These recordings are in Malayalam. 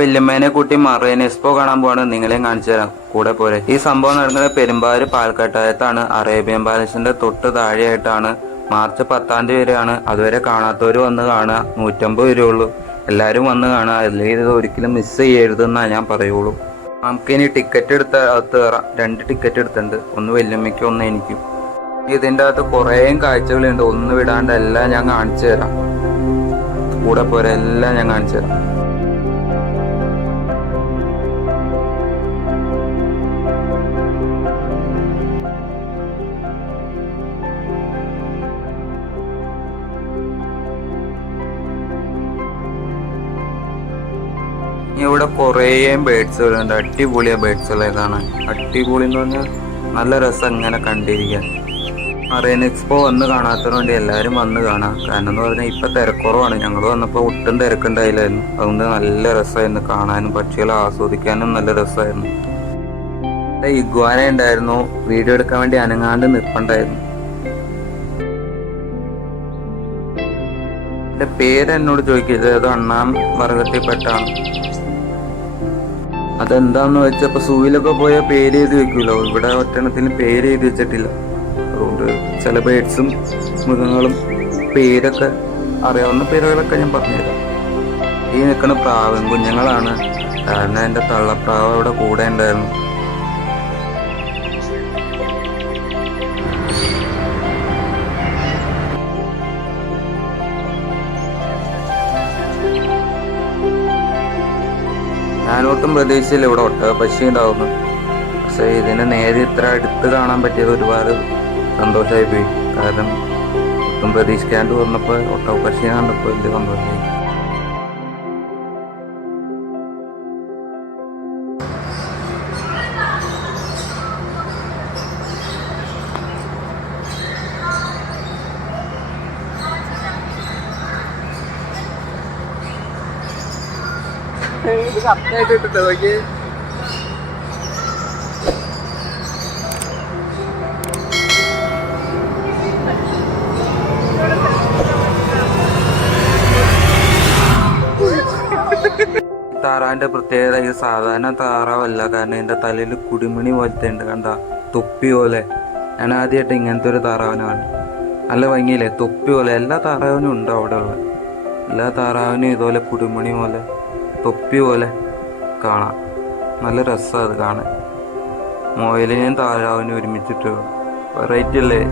വല്യമ്മേനെ കൂട്ടി മറൈൻ എക്സ്പോ കാണാൻ പോവാണ്. നിങ്ങളെയും കാണിച്ചു തരാം, കൂടെ പോരെ. ഈ സംഭവം നടക്കുന്നത് പെരുമ്പാവൂർ പാൽക്കട്ടായത്താണ്. അറേബ്യൻ പാലസിന്റെ തൊട്ട് താഴെയായിട്ടാണ്. മാർച്ച് 10 വരെയാണ്. അതുവരെ കാണാത്തവർ വന്ന് കാണുക. 150 രൂപയുള്ളൂ. എല്ലാവരും വന്ന് കാണുക. അല്ലെങ്കിൽ ഇത് ഒരിക്കലും മിസ് ചെയ്യരുതെന്നാ ഞാൻ പറയുള്ളൂ. നമുക്കിനി ടിക്കറ്റ് എടുത്ത അകത്ത് കയറാം. 2 ടിക്കറ്റ് എടുത്തിട്ടുണ്ട്, ഒന്ന് വല്യമ്മയ്ക്കും ഒന്ന് എനിക്കും. ഇതിൻ്റെ അകത്ത് കുറേ കാഴ്ചകളുണ്ട്, ഒന്ന് വിടാണ്ട് എല്ലാം ഞാൻ കാണിച്ചു തരാം. കൂടെ പോരെ, എല്ലാം ഞാൻ കാണിച്ചു തരാം. ഇവിടെ കുറേ ബേഡ്സുകളുണ്ട്. അടിപൊളിയാ ബേഡ്സുകളെ കാണാൻ. അടിപൊളി എന്ന് പറഞ്ഞാൽ നല്ല രസം ഇങ്ങനെ കണ്ടിരിക്കാൻ. മറൈൻ എക്സ്പോ വന്ന് കാണാത്തതുകൊണ്ട് എല്ലാവരും വന്ന് കാണാം. കാരണം എന്ന് പറഞ്ഞാൽ ഇപ്പം തിരക്കുറവാണ്. ഞങ്ങൾ വന്നപ്പോൾ ഒട്ടും തിരക്കുണ്ടായില്ലായിരുന്നു. അതുകൊണ്ട് നല്ല രസമായിരുന്നു കാണാനും പക്ഷികളെ ആസ്വദിക്കാനും നല്ല രസമായിരുന്നു. ഇഗ്വാന ഉണ്ടായിരുന്നു, വീഡിയോ എടുക്കാൻ വേണ്ടി അനങ്ങാണ്ട് നിൽപ്പുണ്ടായിരുന്നു. എൻ്റെ പേര് എന്നോട് ചോദിക്കരുത്, അത് അണ്ണാൻ വർഗത്തിൽപ്പെട്ടാണ്. അതെന്താന്ന് വെച്ചപ്പോൾ സൂവിലൊക്കെ പോയാൽ പേര് എഴുതി വെക്കുമല്ലോ, ഇവിടെ ഒറ്റണത്തിന് പേര് എഴുതി വെച്ചിട്ടില്ല. അതുകൊണ്ട് ചില ബേഡ്സും മൃഗങ്ങളും പേരൊക്കെ അറിയാവുന്ന പേരുകളൊക്കെ ഞാൻ പറഞ്ഞുതരാം. ഈ നിൽക്കുന്ന പ്രാവും കുഞ്ഞുങ്ങളാണ്. കാരണം എൻ്റെ തള്ളപ്രാവ് അവിടെ കൂടെ ഉണ്ടായിരുന്നു. ഞാനൊട്ടും പ്രതീക്ഷയില്ല ഇവിടെ ഒട്ടകപ്പക്ഷി ഉണ്ടാവുന്നു. പക്ഷേ ഇതിനെ നേരെ ഇത്ര അടുത്ത് കാണാൻ പറ്റിയത് ഒരുപാട് സന്തോഷമായി പോയി. കാരണം ഒട്ടും പ്രതീക്ഷിക്കാണ്ട് വന്നപ്പോൾ ഒട്ടകപ്പക്ഷിയെ കണ്ടപ്പോൾ വലിയ സന്തോഷമായി. ഇത് കറക്റ്റായിട്ട് ഇട്ടിട്ട് നോക്കി. താറാവിന്റെ പ്രത്യേകത, ഇത് സാധാരണ താറാവല്ല. കാരണം ഇതിന്റെ തലയിൽ കുടിമണി പോലത്തെ ഉണ്ട്, കണ്ട തൊപ്പി പോലെ. ഞാൻ ആദ്യമായിട്ട് ഇങ്ങനത്തെ ഒരു താറാവിനാണ്. നല്ല ഭംഗിയില്ലേ, തൊപ്പി പോലെ. എല്ലാ താറാവിനും ഉണ്ട് അവിടെ ഉള്ള എല്ലാ താറാവിനും ഇതുപോലെ കുടിമണി പോലെ തൊപ്പി പോലെ കാണാം. നല്ല രസമാണ് അത് കാണാൻ. മുയലിനെയും താറാവിനും ഒരുമിച്ചിട്ട് വെറൈറ്റി അല്ലേ.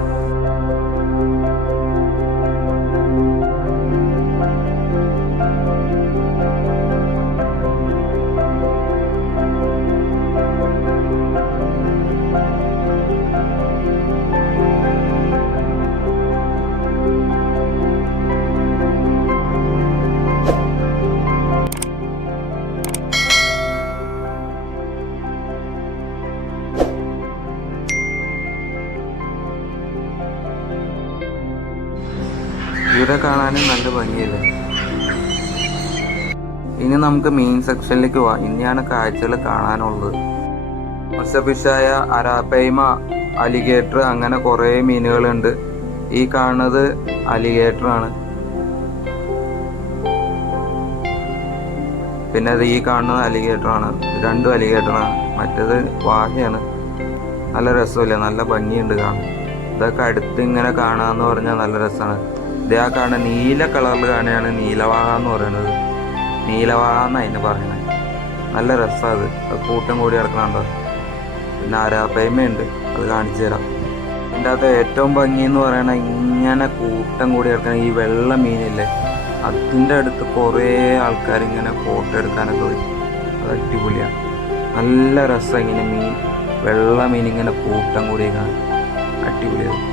ഇവിടെ കാണാനും നല്ല ഭംഗിയില്ലേ. ഇനി നമുക്ക് മെയിൻ സെക്ഷനിലേക്ക് പോവാം. ഇനിയാണ് കാഴ്ചകൾ കാണാനുള്ളത്. മത്സ്യഫിഷായ അരാപ്പൈമ, അലിഗേറ്റർ, അങ്ങനെ കുറേ മീനുകളുണ്ട്. ഈ കാണുന്നത് അലിഗേറ്ററാണ്. പിന്നെ അത് ഈ കാണുന്നത് അലിഗേറ്ററാണ്. 2 അലിഗേറ്ററാണ്. മറ്റേത് വാഹയാണ്. നല്ല രസമില്ലേ, നല്ല ഭംഗിയുണ്ട് കാണാൻ. ഇതൊക്കെ അടുത്ത് ഇങ്ങനെ കാണാന്ന് പറഞ്ഞാൽ നല്ല രസമാണ്. ഇതേ കാണുന്ന നീല കളറിൽ കാണുകയാണ് നീലവാഹ എന്ന് പറയുന്നത്. നീലവാഹ എന്ന് അതിന് പറയുന്നത്. നല്ല രസമാണ് അത് കൂട്ടം കൂടി കിടക്കണുണ്ടോ. പിന്നെ അരാപ്പയ്മയുണ്ട്, അത് കാണിച്ചു തരാം. ഇതിൻ്റെ അകത്ത് ഏറ്റവും ഭംഗി എന്ന് പറയണ ഇങ്ങനെ കൂട്ടം കൂടി കിടക്കണ ഈ വെള്ള മീനില്ലേ, അതിൻ്റെ അടുത്ത് കുറേ ആൾക്കാർ ഇങ്ങനെ ഫോട്ടോ എടുക്കാനൊക്കെ വരും. അത് അടിപൊളിയാണ്. നല്ല രസം ഇങ്ങനെ മീൻ, വെള്ള മീൻ ഇങ്ങനെ കൂട്ടം കൂടിയേക്കാണ്. അടിപൊളിയാണ്.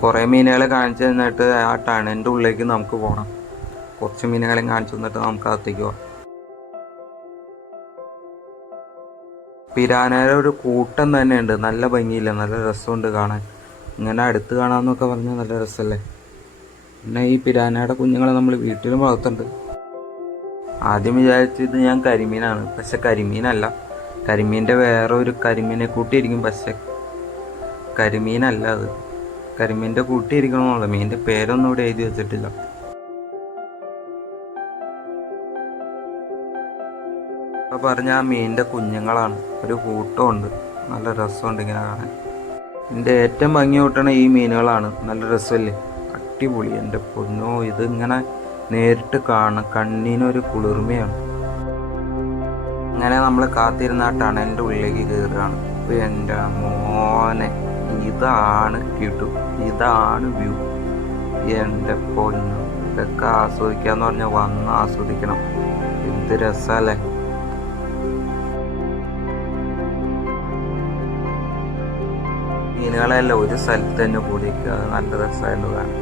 കുറേ മീനുകളെ കാണിച്ചു തന്നിട്ട് ആ ടണലിൻ്റെ ഉള്ളിലേക്ക് നമുക്ക് പോകണം. കുറച്ച് മീനുകളെ കാണിച്ചു തന്നിട്ട് നമുക്ക് അകത്തേക്ക് പോകാം. പിരാനയുടെ ഒരു കൂട്ടം തന്നെയുണ്ട്. നല്ല ഭംഗിയില്ല, നല്ല രസമുണ്ട് കാണാൻ. ഇങ്ങനെ അടുത്ത് കാണാമെന്നൊക്കെ പറഞ്ഞാൽ നല്ല രസമല്ലേ. പിന്നെ ഈ പിരാനയുടെ കുഞ്ഞുങ്ങളെ നമ്മൾ വീട്ടിലും വളർത്തുന്നുണ്ട്. ആദ്യം വിചാരിച്ചത് ഞാൻ കരിമീനാണ്, പക്ഷെ കരിമീനല്ല. കരിമീൻ്റെ വേറെ ഒരു കരിമീനെ കൂട്ടിയിരിക്കും, പക്ഷെ കരിമീനല്ല അത്. കരിമീൻ്റെ കൂട്ടിയിരിക്കണമെന്നുള്ള മീനിൻ്റെ പേരൊന്നും ഇവിടെ എഴുതി വെച്ചിട്ടില്ല. അപ്പോൾ പറഞ്ഞ ആ മീനിൻ്റെ കുഞ്ഞുങ്ങളാണ്, ഒരു കൂട്ടമുണ്ട്, നല്ല രസമുണ്ട് ഇങ്ങനെ കാണാൻ. എൻ്റെ ഏറ്റവും ഭംഗി കൂട്ടണ ഈ മീനുകളാണ്, നല്ല രസമല്ലേ, അടിപൊളി. എൻ്റെ പൊന്നോ, ഇതിങ്ങനെ നേരിട്ട് കാണാം, കണ്ണിനൊരു കുളിർമയാണ്. അങ്ങനെ നമ്മൾ കാത്തിരുന്ന ആ ടണലിൻ്റെ ഉള്ളിലേക്ക് കയറുകയാണ്. ഇപ്പം എൻ്റെ മോനെ, ഇതാണ് കിട്ടു, ഇതാണ് വ്യൂ. എൻ്റെ പൊന്നു, ഇതൊക്കെ ആസ്വദിക്കാന്ന് പറഞ്ഞാൽ വന്ന് ആസ്വദിക്കണം. എന്ത് രസമല്ലേ. മീനുകളെല്ലാം ഒരു സ്ഥലത്ത് തന്നെ കൂടിയിരിക്കുക, അത് നല്ല രസമായിട്ട് കാണാം,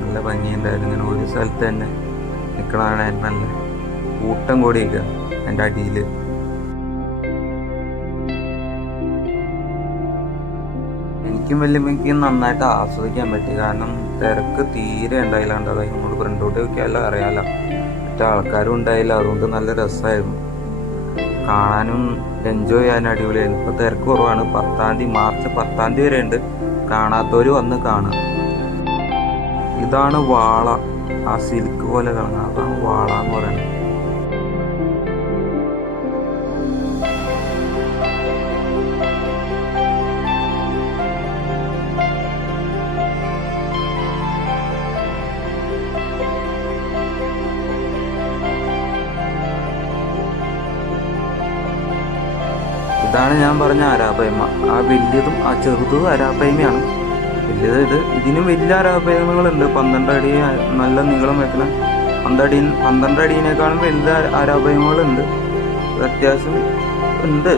നല്ല ഭംഗിയുണ്ടായിരുന്നു. ഇങ്ങനെ ഒരു സ്ഥലത്ത് തന്നെ നിൽക്കണതാണ് നല്ല കൂട്ടം കൂടിയിരിക്കുക എൻ്റെ അടിയിൽ. എനിക്കും വല്യമ്മയ്ക്കും നന്നായിട്ട് ആസ്വദിക്കാൻ പറ്റി, കാരണം തിരക്ക് തീരെ ഉണ്ടായില്ലാണ്ട്. അതായത് നമ്മൾ ഫ്രണ്ടോട്ട് നോക്കിയാലും അറിയാലോ, മറ്റേ ആൾക്കാരും ഉണ്ടായില്ല, അതുകൊണ്ട് നല്ല രസമായിരുന്നു കാണാനും എൻജോയ് ചെയ്യാനും അടിപൊളിയായിരുന്നു. ഇപ്പോൾ തിരക്ക് കുറവാണ്. മാർച്ച് 10 വരെ ഉണ്ട്, കാണാത്തവർ വന്ന് കാണാം. ഇതാണ് വാള, ആ സിൽക്ക് പോലെ കാണുന്നത്, അതാണ് വാള എന്ന് പറയുന്നത്. ഇതാണ് ഞാൻ പറഞ്ഞ അരാപ്പയ്മ. ആ വലിയതും ആ ചെറുതും അരാപ്പയ്മയാണ്. വലിയത് ഇതിനും വലിയ അരാപ്പയ്മകളുണ്ട്. 12 അടി നല്ല നീളം വെക്കുന്ന 12 അടിയിനേക്കാളും വലുത് അരാപ്പയ്മകളുണ്ട്. അത്യാവശ്യം ഉണ്ട്,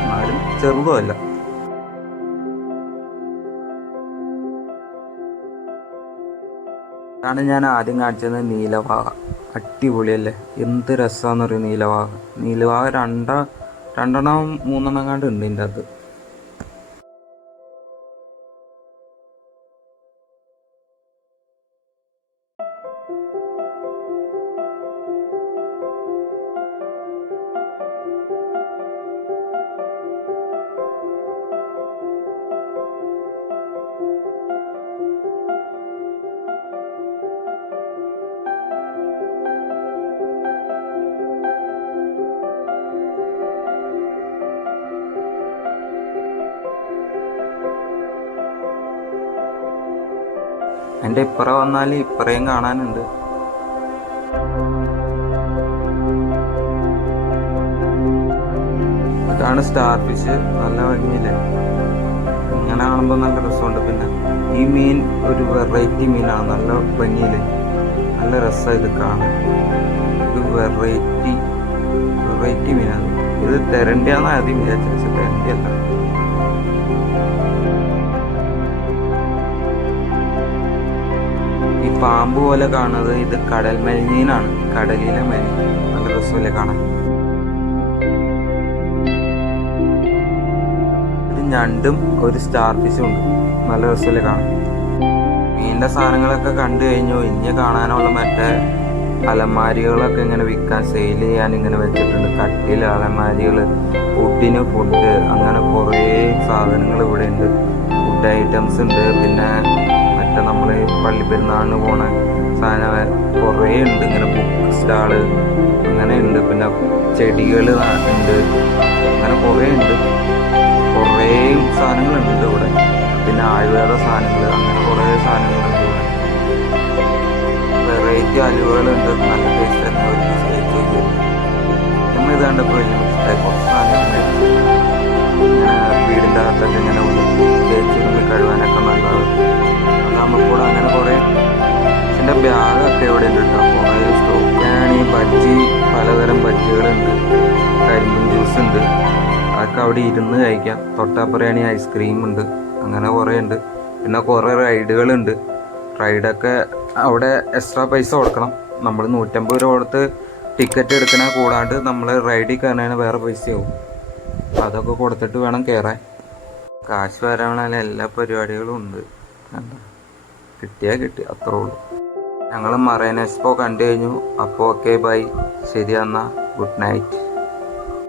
എന്നാലും ചെറുതുമല്ല. ഇതാണ് ഞാൻ ആദ്യം കാണിച്ചത് നീലവാഹ. അടിപൊളിയല്ലേ, എന്ത് രസമാണെന്ന് പറയും നീലവാഹ. നീലവാഹ രണ്ടെണ്ണം 3 കണ്ട് ഉണ്ട് ഇതിൻ്റെ അകത്ത്. എൻ്റെ ഇപ്പുറം വന്നാൽ ഇപ്പറയും കാണാനുണ്ട്. ഇതാണ് സ്റ്റാർ ഫിഷ്, നല്ല ഭംഗിയില്ലേ, ഇങ്ങനെ കാണുമ്പോൾ നല്ല രസമുണ്ട്. പിന്നെ ഈ മീൻ ഒരു വെറൈറ്റി മീനാണ്, നല്ല ഭംഗിയില്ലേ, നല്ല രസമാണ് ഇത് കാണാൻ. ഒരു വെറൈറ്റി മീനാണ് ഇത്. തെരണ്ടിയാന്ന് ആദ്യം വിചാരിച്ചു, തെരണ്ടിയല്ല. ഈ പാമ്പ് പോലെ കാണുന്നത് ഇത് കടൽ മലിനീനാണ്, കടലിലെ മലിനീൻ. നല്ല രസമല്ലേ കാണാൻ. ഇത് ഞണ്ടും ഒരു സ്റ്റാർ ഫിഷും ഉണ്ട്, നല്ല രസമല്ലേ കാണാൻ. മീനിന്റെ സാധനങ്ങളൊക്കെ കണ്ടു കഴിഞ്ഞു. ഇനി കാണാനുള്ള മറ്റേ അലമാരികളൊക്കെ ഇങ്ങനെ വിൽക്കാൻ, സെയിൽ ചെയ്യാൻ ഇങ്ങനെ വെച്ചിട്ടുണ്ട്. കട്ടില്, അലമാരികൾ, ഫുഡിന് ഫുഡ്, അങ്ങനെ കുറേ സാധനങ്ങൾ ഇവിടെ ഉണ്ട്. ഫുഡ് ഐറ്റംസ് ഉണ്ട്. പിന്നെ മറ്റേ നമ്മൾ പള്ളി പെരുന്നാളിന് പോണ സാധനം കുറേ ഉണ്ട്. ഇങ്ങനെ ബുക്ക് സ്റ്റാള് അങ്ങനെ ഉണ്ട്. പിന്നെ ചെടികൾ ഉണ്ട്, അങ്ങനെ കുറേ ഉണ്ട്. കുറേ സാധനങ്ങളുണ്ട് ഇവിടെ. പിന്നെ ആയുർവേദ സാധനങ്ങൾ, അങ്ങനെ കുറേ സാധനങ്ങളുണ്ട് ഇവിടെ. വെറൈറ്റി അലുവകളുണ്ട്, നല്ല ടേസ്റ്റ് തന്നെ. ഒരു പീസ് കഴിച്ചു നമ്മൾ ഇത് കണ്ടപ്പോൾ വലിയ ഇഷ്ടമായി. കുറച്ച് സാധനങ്ങൾ ഇങ്ങനെ വീടിൻ്റെ അകത്തൊക്കെ ഇങ്ങനെ തേച്ചിരുമ്പി കഴുകാനൊക്കെ നല്ലത്. അത് നമുക്കൂടെ അങ്ങനെ കുറേ. ഇതിൻ്റെ ബാഗൊക്കെ ഇവിടെ ഉണ്ട് കേട്ടോ, കുറേ സ്റ്റോക്കാണ്. ഈ ബജ്ജി, പലതരം ബജ്ജികളുണ്ട്, കരിമ്പിൻ ജ്യൂസ് ഉണ്ട്, അതൊക്കെ അവിടെ ഇരുന്ന് കഴിക്കാം. തൊട്ടാപ്പുറയാണെങ്കിൽ ഐസ്ക്രീം ഉണ്ട്, അങ്ങനെ കുറേ ഉണ്ട്. പിന്നെ കുറേ റൈഡുകളുണ്ട്. റൈഡൊക്കെ അവിടെ എക്സ്ട്രാ പൈസ കൊടുക്കണം. നമ്മൾ 150 രൂപ കൊടുത്ത് ടിക്കറ്റ് എടുക്കണ കൂടാണ്ട് നമ്മൾ റൈഡിൽ കയറാൻ വേറെ പൈസയാവും. അതൊക്കെ കൊടുത്തിട്ട് വേണം കയറാൻ. കാശ് വരാനുള്ള എല്ലാ പരിപാടികളും ഉണ്ട്. കിട്ടിയാൽ കിട്ടി, അത്രേ ഉള്ളൂ. ഞങ്ങൾ മറൈൻ എക്സ്പോ കണ്ടു കഴിഞ്ഞു. അപ്പോൾ ഓക്കെ, ബൈ, ശരി, എന്നാൽ ഗുഡ് നൈറ്റ്.